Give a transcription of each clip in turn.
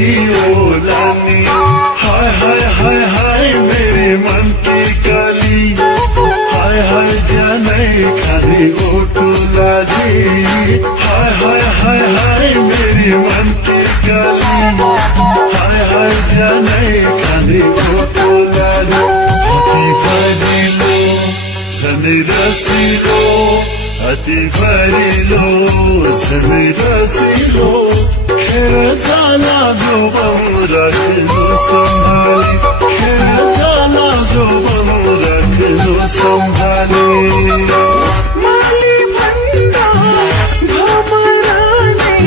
ओलानी। हाय हाय हाय हाय मेरे मन की काली, हाय हाय जाने खाली ओटो लाली। हाय हाय हाय हाय मेरे मन की काली, हाय हाय जाने खाली ओटो लाली। अति भरिलो झन् रसिलो, अति भरिलो झन् रसिलो, खेर जाला जो बहु राख्नु सम्हाली, खेर जाला जो बहु राख्नु सम्हाली। माली भन्दा भमरानी,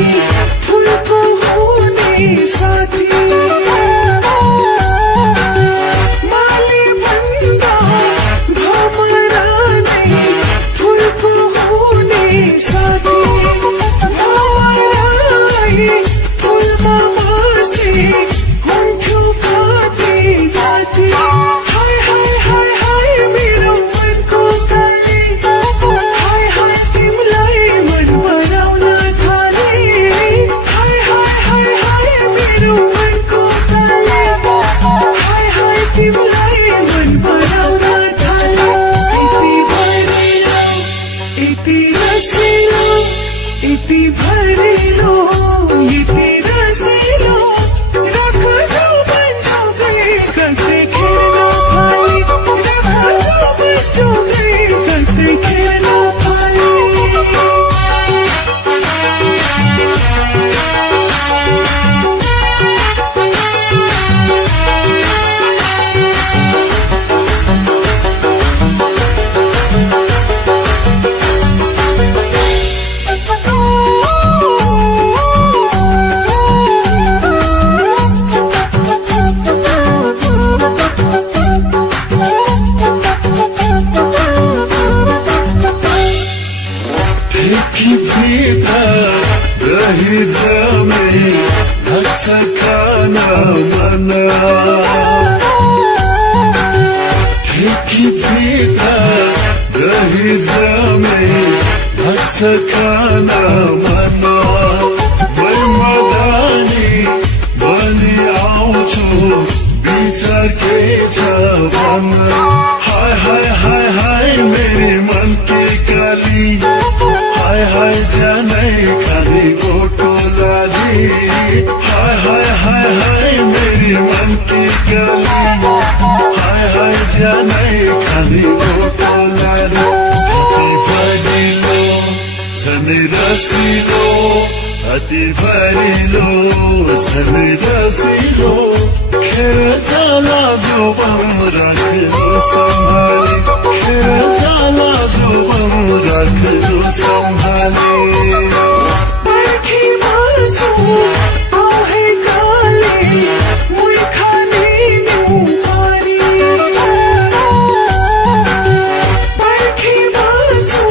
फुलको हुने साथी। माली भन्दा भमरानी, फुलको हुने साथी। भमराई फुलमा बसे हुन्थ्यो कति जाति। हाय हाय हाय हाय मेरो मनको काली, हाय हाय तिमीलाई मन पराउन थाले। हाय हाय हाय हाय मेरो मनको काली, हाय हाय तिमीलाई मन पराउन थाले। यति रसिलो, यति भरिलो, यति रसिलो, राख जाऊ बच्चो गए कतै खेल्न थाले। राख जाऊ बच्चो गए कतै खेल्न थाले। ठेकी भित्र रही जमे लाग्छ खान मन। ठेकी भित्र रही जमे लाग्छ खान मन। मै मदानी बनि आउँछु विचार के छ भन। हाय हाय हाय हाय मेरे मन की काली, हाय हाय जाने खाली ओटो लाली। हाय हाय हाय हाय मेरे मन की काली, हाय हाय जाने खाली ओटो लाली। अति भरिलो झन् रसिलो, अति भरिलो झन् रसिलो, खेर जाला जो बहु राख्नु सम्हाली, खेर जाला जो बहु राख्नु सम्हाली। पर्खी बसु आहे काली, मुई खाने न्यू पारी। पर्खी बसु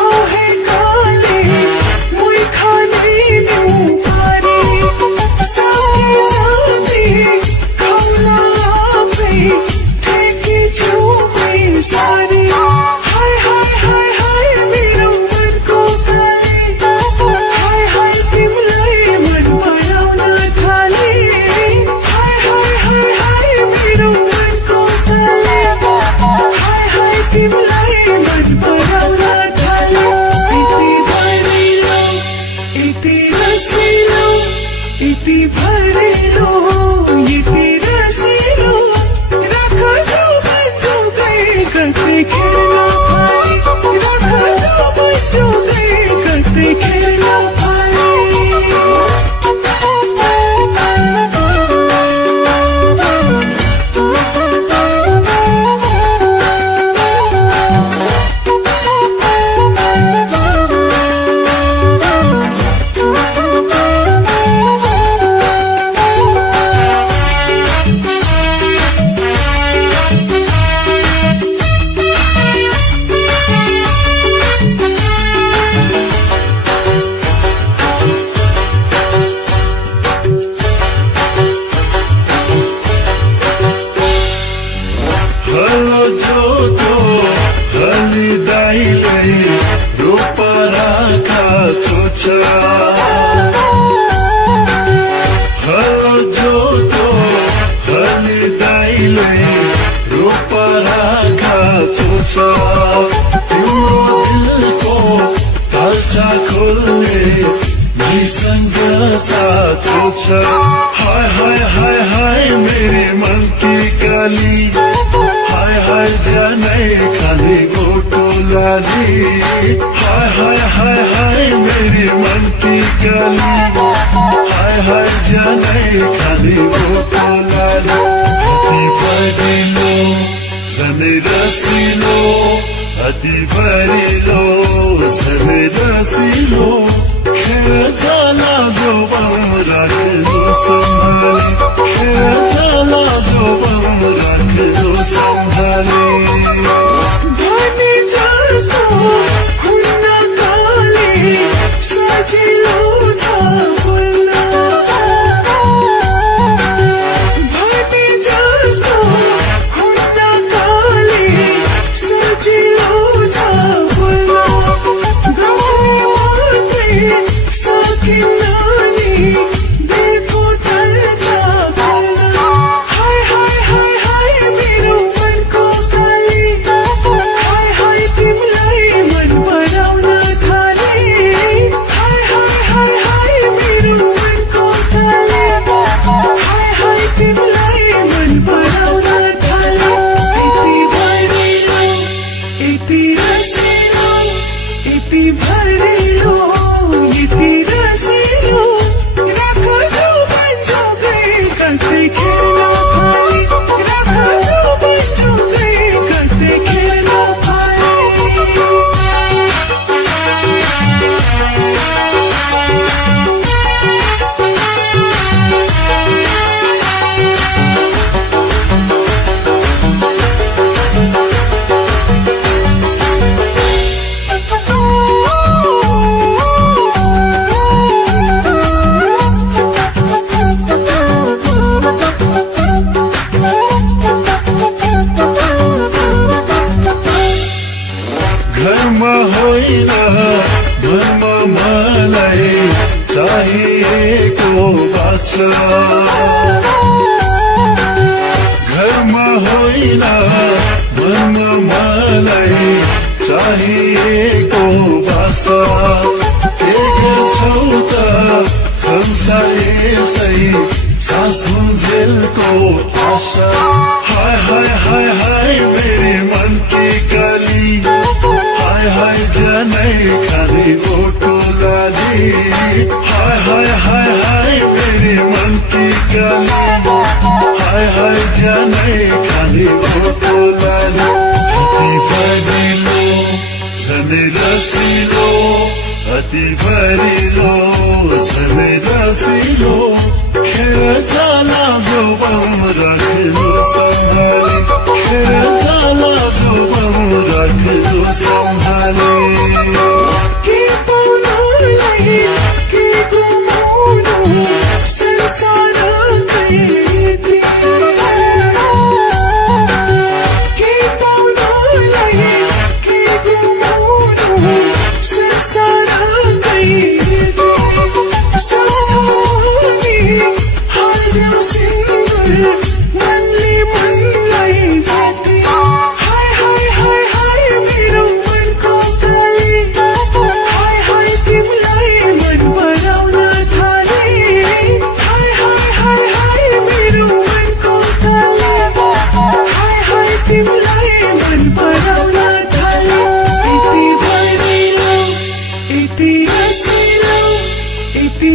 आहे काली, मुई खाने न्यू पारी। साथी जाति खौला आफै, ठेकी छुपै सारी। हाय हाय हाय हाय मेरो मनको काली, हाय हाय तिमीलाई मन पराउन थाले। हाय हाय हाय हाय मेरो मनको काली, हाय हाय तिमीलाई मन पराउन थाले। यति भरिलो, यति रसिलो, यति भरिलो, यति रसिलो, राख जाऊ बच्चो गए कतै खेल्न थाले। राख जाऊ बच्चो गए कतै खेल्न थाले। छ हाय हाय हाय हाय मेरी मन की काली हाय हाय जाने खाली गोटो लाली हाय हाय हाय हाय मेरी मन की काली हाय हाय जाने खाली गोटो लाली अति भरिलो सधैँ रसिलो अति भरिलो सधैँ रसिलो खेर जाला जो बम राख्नु सम्हाली खेर जाला जो बम राख्नु सम्हाली भने जस्तो हुन्न काले सजिलो छ बोल्न भने जस्तो हुन्न काले सजिलो छ बोल्न गाउने मात्रै सकिन्न नि दिलको तल्छ बोल्न हाय हाय हाय हाय मेरो मनको काली हाय हाय तिमीलाई मन पराउन थाले हाय हाय हाय हाय मेरो मनको काली हाय हाय तिमीलाई मन पराउन थाले यति रसिलो यति भरिलो यति रसिलो राख जो बन्जोकै कतै खेल्न पाए राख जो बन्जोकै कतै खेल्न घरमा होइन घरमा मलाई चाहिएको बासा घरमा होइन घरमा मलाई चाहिएको बासा के गर्छौ त संसार यसै सासु झेलको आशा हाय हाय हाय हाय मेरी मन की काली हाय हाय जाने खाली गोटो लाली हाय हाय हाय हाय मेरी मन की काली हाय हाय जाने खाली गोटो लाली अति भरिलो सधैँ रसिलो अति भरिलो सधैँ रसिलो खेर जाला जो बम राख्नु सम्हाली खेर जाला जो बम राख्नु सम्हाली के पाउनुलाई के गुमाउनु संसारकै रीति के पाउनुलाई के गुमाउनु संसारकै रीति सम्झाउने हाल्यौ सिन्दुर मनले मनलाई जिते हाय हाय हाय हाय मेरो मनको काली हाय हाय तिमीलाई मन पराउन थाले हाय हाय हाय हाय मेरो मनको काली हाय हाय तिमीलाई मन पराउन थाले यति भरिलो यति रसिलो यति